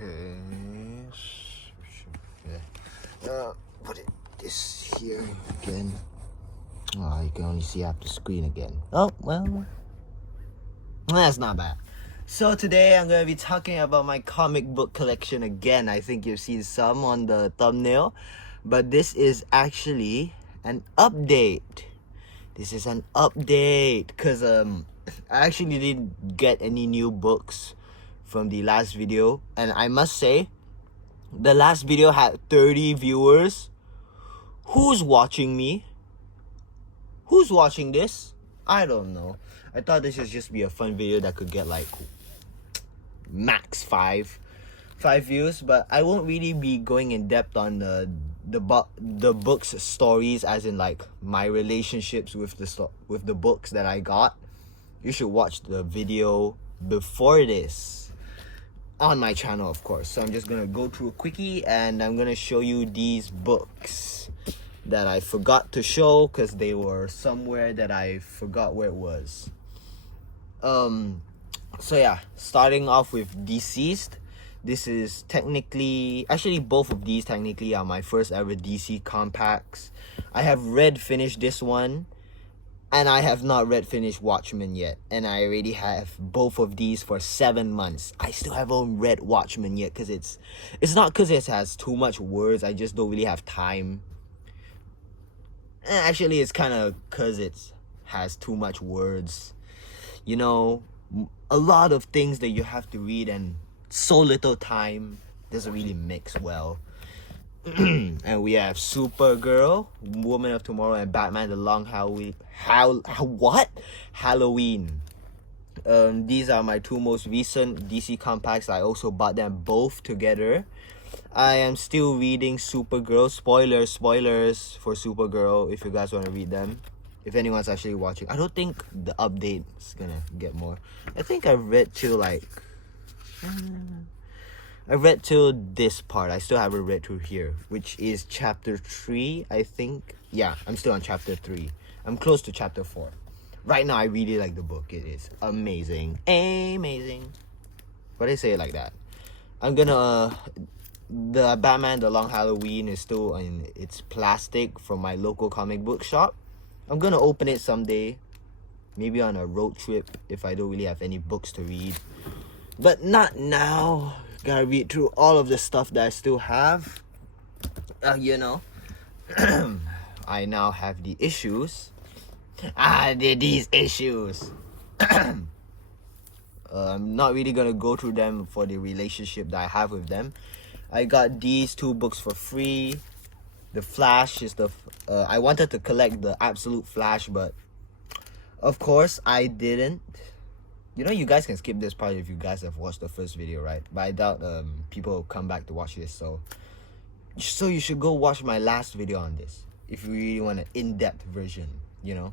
Okay. Put this here again. Oh, you can only see half the screen again. Oh, well, that's not bad. So today I'm going to be talking about my comic book collection again. I think you've seen some on the thumbnail, but this is actually an update. This is an update because I actually didn't get any new books from the last video, and I must say the last video had 30 viewers. Who's watching me? Who's watching this? I don't know. I thought this would just be a fun video that could get like max five views, but I won't really be going in depth on the book's stories, as in like my relationships with the books that I got. You should watch the video before this on my channel, of course. So I'm just gonna go through a quickie and I'm gonna show you these books that I forgot to show because they were somewhere that I forgot where it was. So yeah, starting off with Deceased. This is actually both of these technically are my first ever DC compacts. I have finished this one, and I have not finished Watchmen yet, and I already have both of these for 7 months. I still haven't read Watchmen yet because it's not because it has too much words. I just don't really have time. Actually, it's kind of because it has too much words. You know, a lot of things that you have to read and so little time doesn't really mix well. And we have Supergirl, Woman of Tomorrow, and Batman: The Long Halloween. These are my two most recent DC compacts. I also bought them both together. I am still reading Supergirl. Spoilers for Supergirl if you guys want to read them. If anyone's actually watching. I don't think the update is gonna get more. I think I read till this part. I still haven't read through here, which is chapter 3, I think. Yeah, I'm still on chapter 3. I'm close to chapter 4. Right now, I really like the book. It is amazing. Amazing. Why do I say it like that? I'm gonna... the Batman: The Long Halloween is still in its plastic from my local comic book shop. I'm gonna open it someday. Maybe on a road trip if I don't really have any books to read. But not now. Gotta read through all of the stuff that I still have. I now have the issues. These issues. I'm not really gonna go through them for the relationship that I have with them. I got these two books for free. The Flash is I wanted to collect the Absolute Flash, but of course I didn't. You know, you guys can skip this part if you guys have watched the first video, right? But I doubt people will come back to watch this, so you should go watch my last video on this if you really want an in-depth version, you know.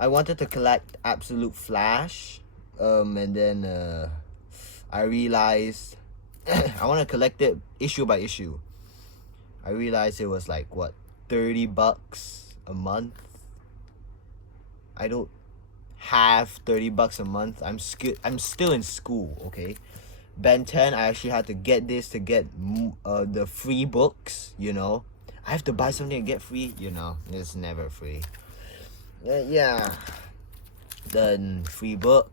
I wanted to collect Absolute Flash, and then I realized I want to collect it issue by issue. I realized it was like, what, $30 a month? I don't have $30 a month. I'm still in school, okay? Ben 10, I actually had to get this to get the free books, you know. I have to buy something and get free, you know. It's never free. Yeah. Then free book.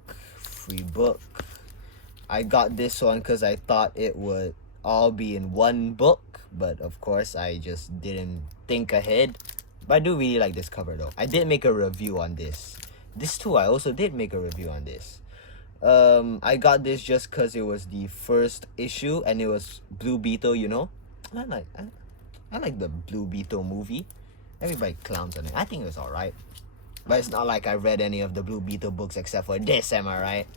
I got this one because I thought it would all be in one book, but of course I just didn't think ahead. But I do really like this cover though. I did make a review on this. This too, I also did make a review on this. I got this just because it was the first issue and it was Blue Beetle, you know. I like the Blue Beetle movie. Everybody clowns on it. I think it was alright. But it's not like I read any of the Blue Beetle books except for this, am I right?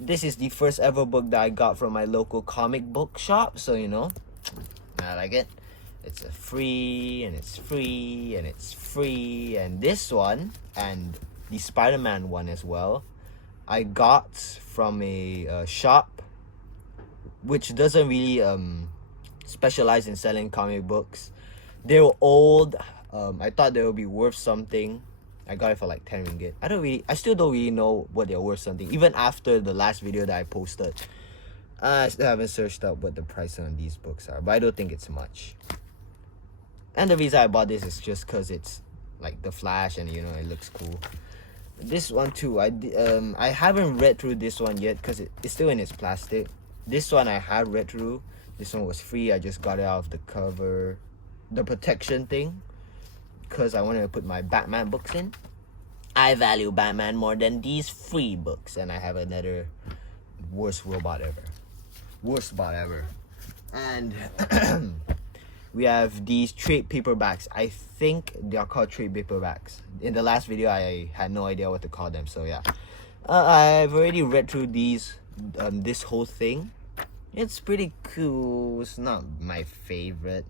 This is the first ever book that I got from my local comic book shop, so you know, I like it. It's free, and it's free, and it's free. And this one, and the Spider-Man one as well, I got from a shop which doesn't really specialize in selling comic books. They were old. I thought they would be worth something. I got it for like 10 ringgit. I still don't really know what they're worth something. Even after the last video that I posted, I still haven't searched up what the price on these books are, but I don't think it's much. And the reason I bought this is just because it's like the Flash and it looks cool. This one too, I haven't read through this one yet because it's still in its plastic. This one I have read through. This one was free. I just got it out of the cover, the protection thing, because I wanted to put my Batman books in. I value Batman more than these free books, and I have another worst bot ever. And we have these trade paperbacks. I think they are called trade paperbacks. In the last video, I had no idea what to call them. So yeah, I've already read through these, this whole thing. It's pretty cool. It's not my favorite.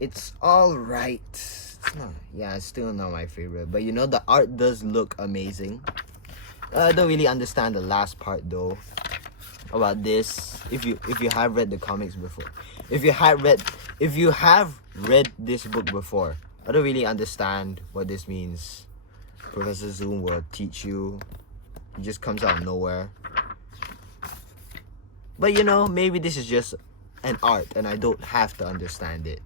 It's all right. It's still not my favorite. But the art does look amazing. I don't really understand the last part though about this. If you have read the comics before, if you have read this book before, I don't really understand what this means. Professor Zoom will teach you. It just comes out of nowhere. But maybe this is just an art and I don't have to understand it.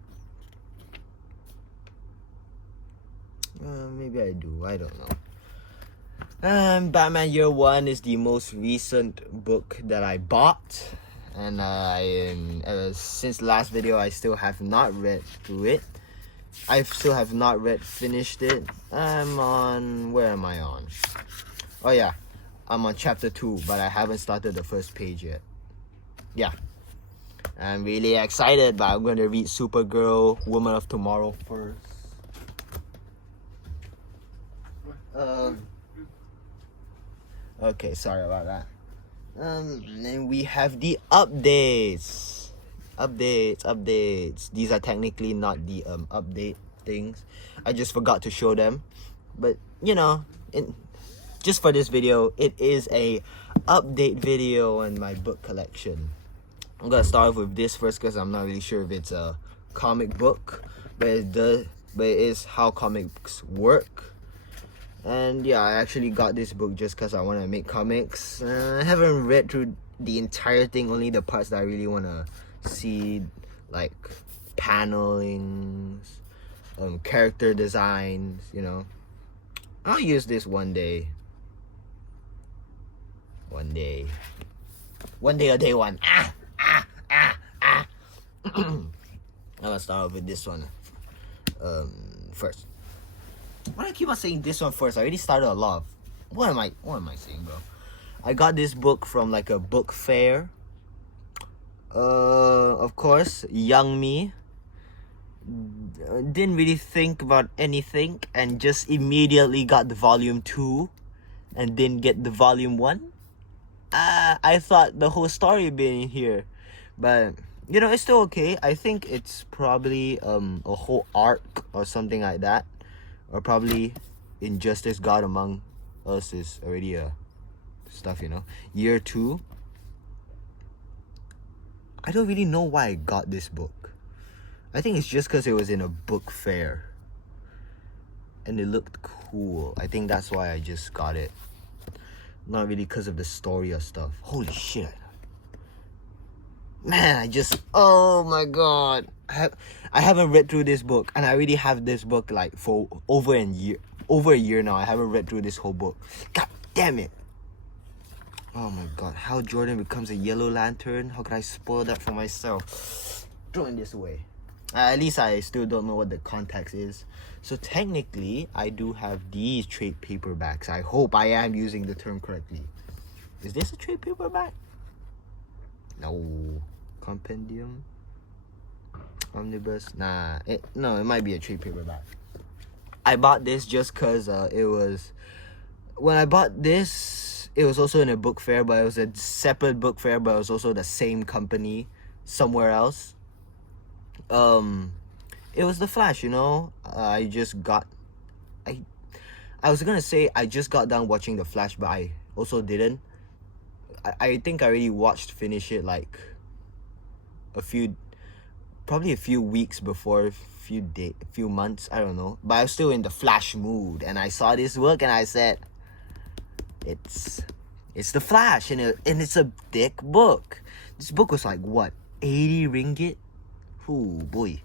Maybe I do. I don't know. Batman Year One is the most recent book that I bought, and since the last video, I still have not read through it. I still have not finished it. Where am I on? Oh yeah, I'm on chapter 2, but I haven't started the first page yet. Yeah, I'm really excited, but I'm going to read Supergirl, Woman of Tomorrow first. Okay, sorry about that. And we have the updates. These are technically not the update things. I just forgot to show them. But just for this video, it is a update video on my book collection. I'm gonna start off with this first because I'm not really sure if it's a comic book, but it is how comics work. And yeah, I actually got this book just because I want to make comics. I haven't read through the entire thing, only the parts that I really want to see, like panelings, character designs, I'll use this one day. One day, a day one. I'm gonna start off with this one first. Why do I keep on saying this one first? I already started a lot. What am I saying, bro? I got this book from like a book fair. Of course, young me didn't really think about anything and just immediately got the volume 2 and didn't get the volume 1. I thought the whole story being here, but it's still okay. I think it's probably a whole arc or something like that. Or probably Injustice God Among Us is already stuff, Year 2. I don't really know why I got this book. I think it's just because it was in a book fair. And it looked cool. I think that's why I just got it. Not really because of the story or stuff. Holy shit. Man, oh my god. I haven't read through this book, and I already have this book like for over a year now. I haven't read through this whole book. God damn it. Oh my god, Hal Jordan becomes a Yellow Lantern. How could I spoil that for myself? Throwing this away. At least I still don't know what the context is. So technically, I do have these trade paperbacks. I hope I am using the term correctly. Is this a trade paperback? No. Compendium? Omnibus? Nah. It might be a trade paperback. I bought this just because it was... When I bought this, it was also in a book fair, but it was a separate book fair, but it was also the same company somewhere else. It was The Flash, I just got... I was gonna say I just got done watching The Flash, but I also didn't. I think I already finish it like probably a few weeks before, a few months, I don't know. But I was still in the Flash mood, and I saw this book and I said, it's The Flash, and it's a thick book. This book was like what, 80 ringgit? Oh boy.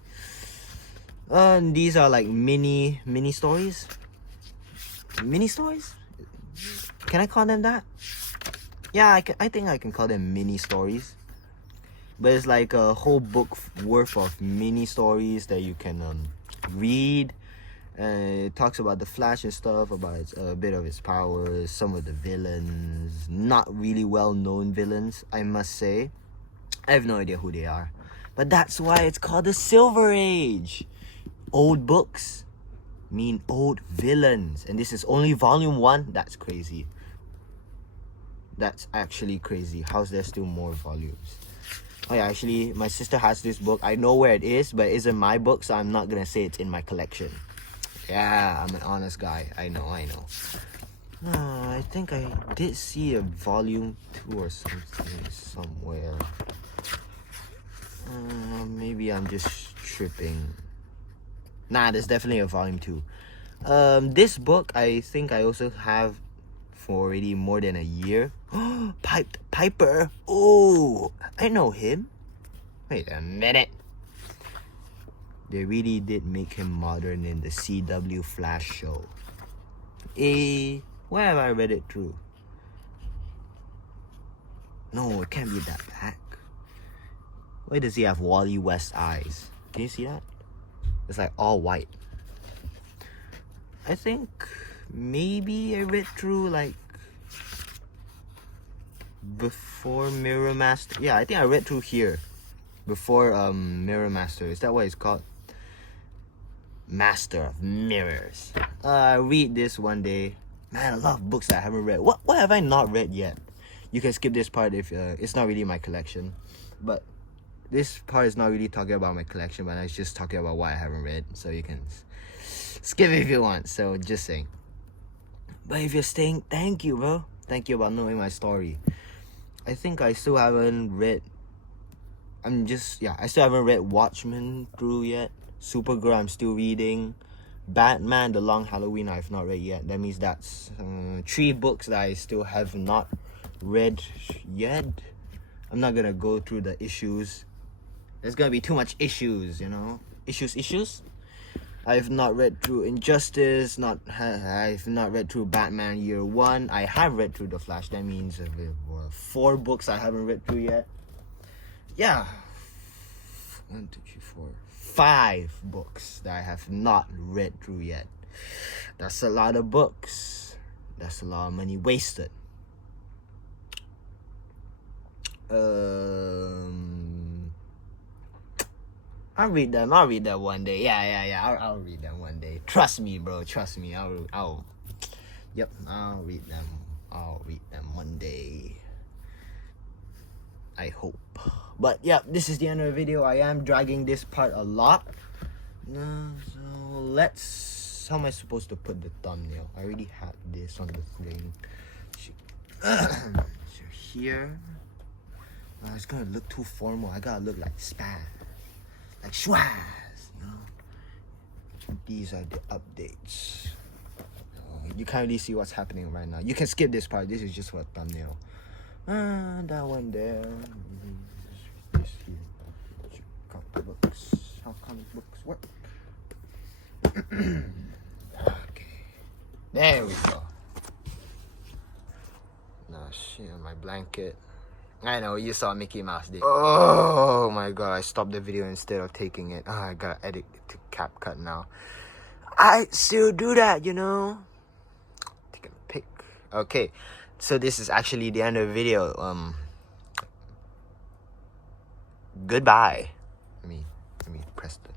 And these are like mini stories. Mini stories? Can I call them that? Yeah, I think I can call them mini stories. But it's like a whole book worth of mini stories that you can read. It talks about the Flash and stuff, about a bit of his powers, some of the villains, not really well-known villains, I must say. I have no idea who they are. But that's why it's called the Silver Age. Old books mean old villains. And this is only volume 1. That's crazy. That's actually crazy. How's there still more volumes? Oh yeah, actually, my sister has this book. I know where it is, but it isn't my book, so I'm not gonna say it's in my collection. Yeah, I'm an honest guy. I know. I think I did see a volume 2 or something somewhere. Maybe I'm just tripping. Nah, there's definitely a volume 2. This book, I think I also have for already more than a year. Piper. Oh, I know him. Wait a minute. They really did make him modern in the CW Flash show. Where have I read it through? No, it can't be that back. Why does he have Wally West eyes? Can you see that? It's like all white. I think maybe I read through like before Mirror Master. Yeah, I think I read through here before Mirror Master. Is that what it's called? Master of Mirrors. Read this one day. Man, a lot of books that I haven't read. What have I not read yet? You can skip this part if it's not really my collection. But this part is not really talking about my collection, but it's just talking about what I haven't read. So you can skip if you want. So just saying. But if you're staying, thank you, bro. Thank you about knowing my story. I think I still haven't read. I still haven't read Watchmen through yet. Supergirl, I'm still reading. Batman, The Long Halloween, I have not read yet. That means that's 3 books that I still have not read yet. I'm not gonna go through the issues. There's gonna be too much issues, you know. Issues. I've not read through Injustice. I've not read through Batman Year One. I have read through The Flash. That means 4 books I haven't read through yet. Yeah. 1, 2, 3, 4. 5 books that I have not read through yet. That's a lot of books. That's a lot of money wasted. I'll read them. I'll read them one day. Yeah. I'll read them one day. Trust me, bro. Trust me. I'll read them. I'll read them one day. I hope. But yeah, this is the end of the video. I am dragging this part a lot. So how am I supposed to put the thumbnail? I already had this on the thing. So here. It's gonna look too formal. I gotta look like spaz. Like schwaz, you know. These are the updates. You can't really see what's happening right now. You can skip this part. This is just for a thumbnail. That one there. This here. Comic books. How comic books work. Okay. There we go. Now shit on my blanket. I know, you saw Mickey Mouse did. Oh my god, I stopped the video instead of taking it. I gotta edit it to CapCut now. I still do that, you know. Taking a pic. Okay, so this is actually the end of the video. Goodbye. Let me press the